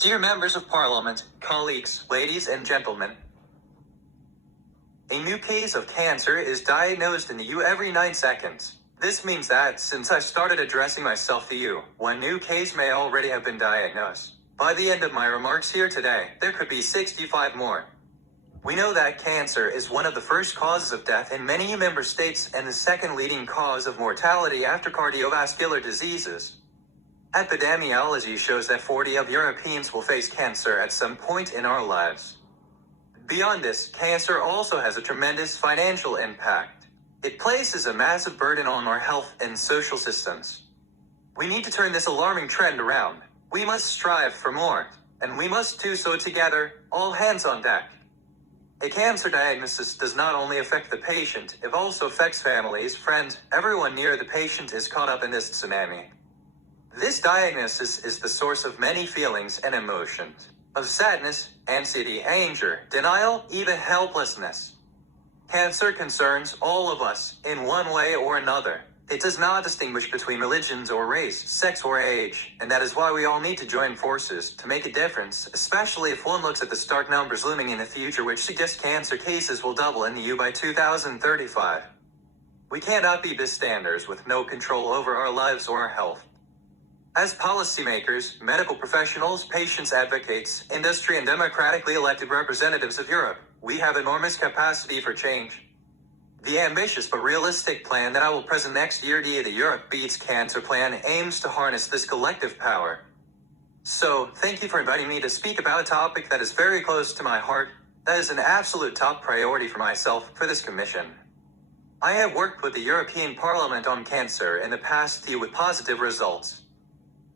Dear members of parliament, colleagues, ladies and gentlemen, a new case of cancer is diagnosed in the EU every 9 seconds. This means that, since I started addressing myself to you, one new case may already have been diagnosed. By the end of my remarks here today, there could be 65 more. We know that cancer is one of the first causes of death in many EU member states and the second leading cause of mortality after cardiovascular diseases. Epidemiology shows that 40 of Europeans will face cancer at some point in our lives. Beyond this, cancer also has a tremendous financial impact. It places a massive burden on our health and social systems. We need to turn this alarming trend around. We must strive for more, and we must do so together, all hands on deck. A cancer diagnosis does not only affect the patient, it also affects families, friends, everyone near the patient is caught up in this tsunami. This diagnosis is the source of many feelings and emotions, of sadness, anxiety, anger, denial, even helplessness. Cancer concerns all of us, in one way or another. It does not distinguish between religions or race, sex or age, and that is why we all need to join forces to make a difference, especially if one looks at the stark numbers looming in the future which suggest cancer cases will double in the EU by 2035. We cannot be bystanders with no control over our lives or our health. As policymakers, medical professionals, patients advocates, industry and democratically elected representatives of Europe, we have enormous capacity for change. The ambitious but realistic plan that I will present next year, the Europe Beats Cancer Plan, aims to harness this collective power. So, thank you for inviting me to speak about a topic that is very close to my heart, that is an absolute top priority for myself, for this commission. I have worked with the European Parliament on cancer in the past year with positive results.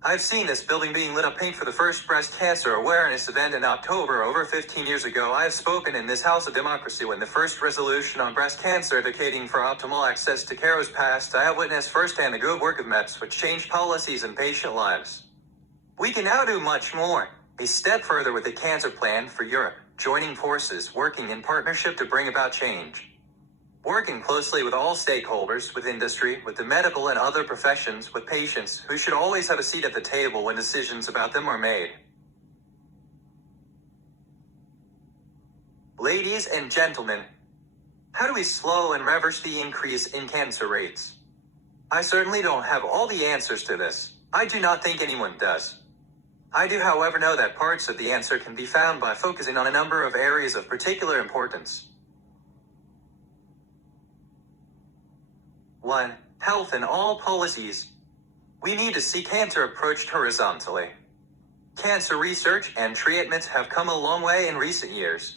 I've seen this building being lit up pink for the first breast cancer awareness event in October over 15 years ago. I have spoken in this House of Democracy when the first resolution on breast cancer advocating for optimal access to care was passed. I have witnessed firsthand the good work of MEPS which changed policies and patient lives. We can now do much more. A step further with the Cancer Plan for Europe, joining forces, working in partnership to bring about change. Working closely with all stakeholders, with industry, with the medical and other professions, with patients, who should always have a seat at the table when decisions about them are made. Ladies and gentlemen, how do we slow and reverse the increase in cancer rates? I certainly don't have all the answers to this. I do not think anyone does. I do, however, know that parts of the answer can be found by focusing on a number of areas of particular importance. 1. Health in all policies. We need to see cancer approached horizontally. Cancer research and treatment have come a long way in recent years,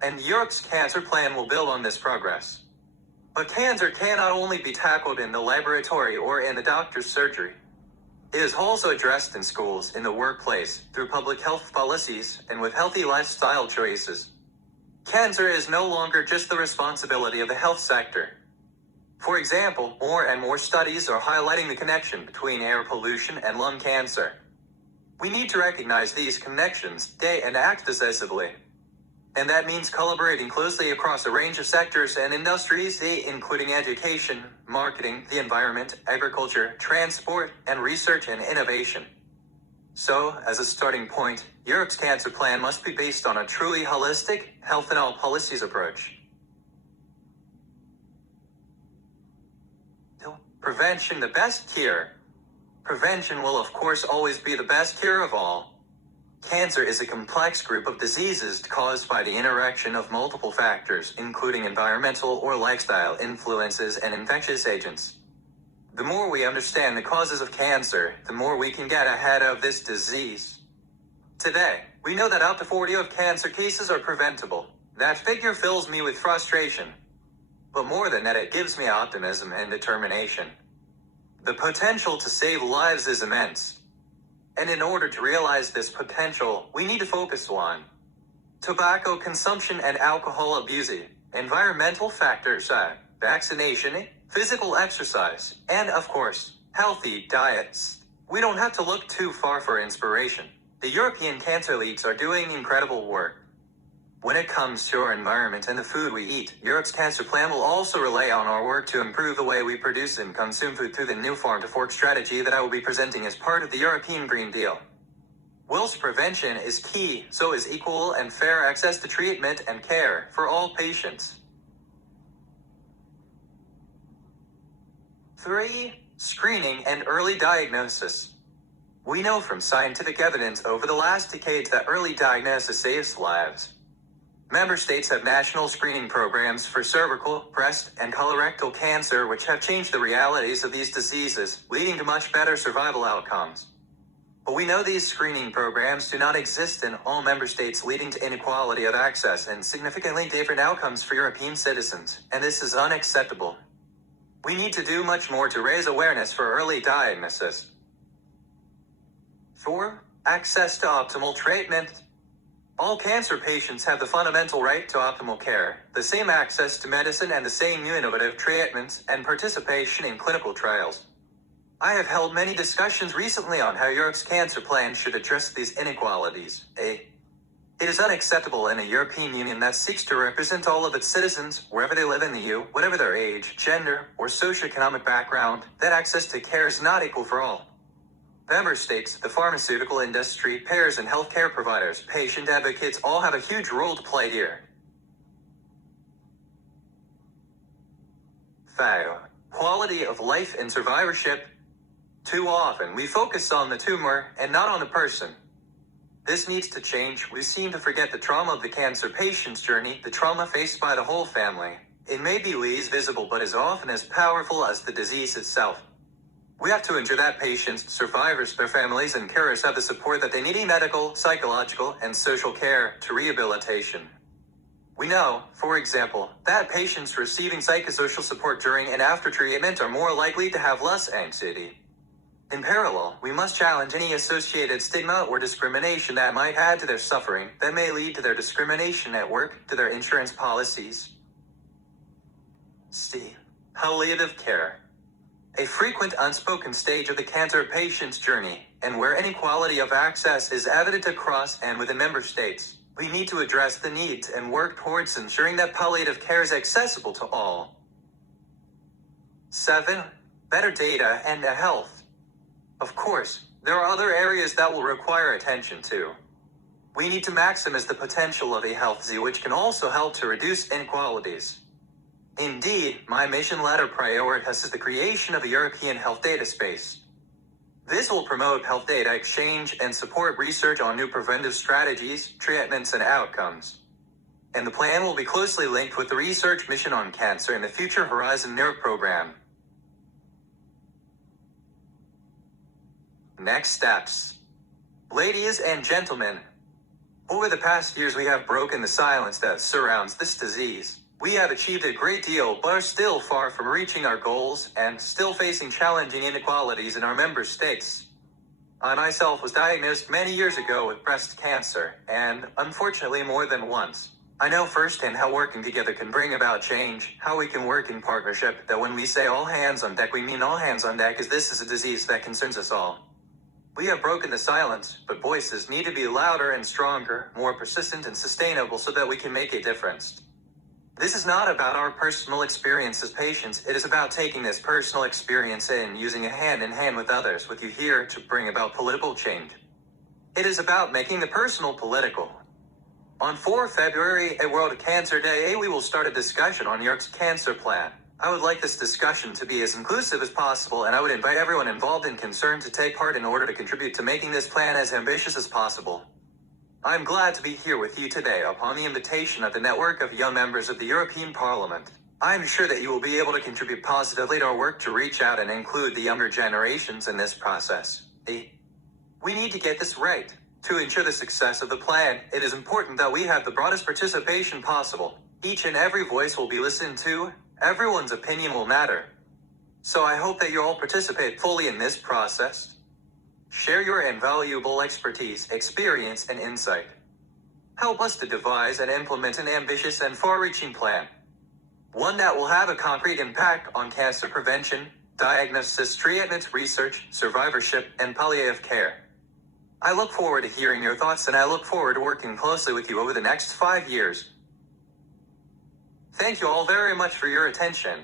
and Europe's cancer plan will build on this progress. But cancer cannot only be tackled in the laboratory or in the doctor's surgery. It is also addressed in schools, in the workplace, through public health policies, and with healthy lifestyle choices. Cancer is no longer just the responsibility of the health sector. For example, more and more studies are highlighting the connection between air pollution and lung cancer. We need to recognize these connections today and act decisively. And that means collaborating closely across a range of sectors and industries, including education, marketing, the environment, agriculture, transport, and research and innovation. So, as a starting point, Europe's cancer plan must be based on a truly holistic, health in all policies approach. Prevention, the best cure. Prevention will of course always be the best cure of all. Cancer is a complex group of diseases caused by the interaction of multiple factors, including environmental or lifestyle influences and infectious agents. The more we understand the causes of cancer, the more we can get ahead of this disease. Today, we know that up to 40 of cancer cases are preventable. That figure fills me with frustration. But more than that, it gives me optimism and determination. The potential to save lives is immense. And in order to realize this potential, we need to focus on tobacco consumption and alcohol abuse, environmental factors, vaccination, physical exercise, and of course, healthy diets. We don't have to look too far for inspiration. The European cancer leagues are doing incredible work. When it comes to our environment and the food we eat, Europe's cancer plan will also rely on our work to improve the way we produce and consume food through the new farm-to-fork strategy that I will be presenting as part of the European Green Deal. Whilst prevention is key, so is equal and fair access to treatment and care for all patients. 3. Screening and early diagnosis. We know from scientific evidence over the last decades that early diagnosis saves lives. Member states have national screening programs for cervical, breast, and colorectal cancer, which have changed the realities of these diseases, leading to much better survival outcomes. But we know these screening programs do not exist in all member states, leading to inequality of access and significantly different outcomes for European citizens, and this is unacceptable. We need to do much more to raise awareness for early diagnosis. 4. Access to optimal treatment. All cancer patients have the fundamental right to optimal care, the same access to medicine and the same innovative treatments and participation in clinical trials. I have held many discussions recently on how Europe's cancer plan should address these inequalities. It is unacceptable in a European Union that seeks to represent all of its citizens, wherever they live in the EU, whatever their age, gender, or socioeconomic background, that access to care is not equal for all. Member states, the pharmaceutical industry, payers and healthcare providers, patient advocates all have a huge role to play here. 5. Quality of life and survivorship. Too often, we focus on the tumor and not on the person. This needs to change. We seem to forget the trauma of the cancer patient's journey, the trauma faced by the whole family. It may be least visible, but is often as powerful as the disease itself. We have to ensure that patients, survivors, their families, and carers have the support that they need in medical, psychological, and social care to rehabilitation. We know, for example, that patients receiving psychosocial support during and after treatment are more likely to have less anxiety. In parallel, we must challenge any associated stigma or discrimination that might add to their suffering, that may lead to their discrimination at work, to their insurance policies. C. Palliative care. A frequent unspoken stage of the cancer patient's journey, and where inequality of access is evident across and within member states. We need to address the needs and work towards ensuring that palliative care is accessible to all. 7. Better data and health. Of course, there are other areas that will require attention too. We need to maximize the potential of a health Z, which can also help to reduce inequalities. Indeed, my mission letter prioritizes the creation of a European health data space. This will promote health data exchange and support research on new preventive strategies, treatments, and outcomes. And the plan will be closely linked with the research mission on cancer in the Future Horizon Europe program. Next steps. Ladies and gentlemen, over the past years we have broken the silence that surrounds this disease. We have achieved a great deal, but are still far from reaching our goals and still facing challenging inequalities in our member states. I myself was diagnosed many years ago with breast cancer, and unfortunately more than once. I know firsthand how working together can bring about change, how we can work in partnership, that when we say all hands on deck, we mean all hands on deck, as this is a disease that concerns us all. We have broken the silence, but voices need to be louder and stronger, more persistent and sustainable so that we can make a difference. This is not about our personal experience as patients. It is about taking this personal experience and using it hand in hand with others, with you here, to bring about political change. It is about making the personal political. On 4 February, at World Cancer Day, we will start a discussion on Europe's cancer plan. I would like this discussion to be as inclusive as possible, and I would invite everyone involved and concerned to take part in order to contribute to making this plan as ambitious as possible. I am glad to be here with you today upon the invitation of the network of young members of the European Parliament. I am sure that you will be able to contribute positively to our work to reach out and include the younger generations in this process. We need to get this right. To ensure the success of the plan, it is important that we have the broadest participation possible. Each and every voice will be listened to. Everyone's opinion will matter. So I hope that you all participate fully in this process. Share your invaluable expertise, experience, and insight. Help us to devise and implement an ambitious and far-reaching plan. One that will have a concrete impact on cancer prevention, diagnosis, treatment, research, survivorship, and palliative care. I look forward to hearing your thoughts, and I look forward to working closely with you over the next 5 years. Thank you all very much for your attention.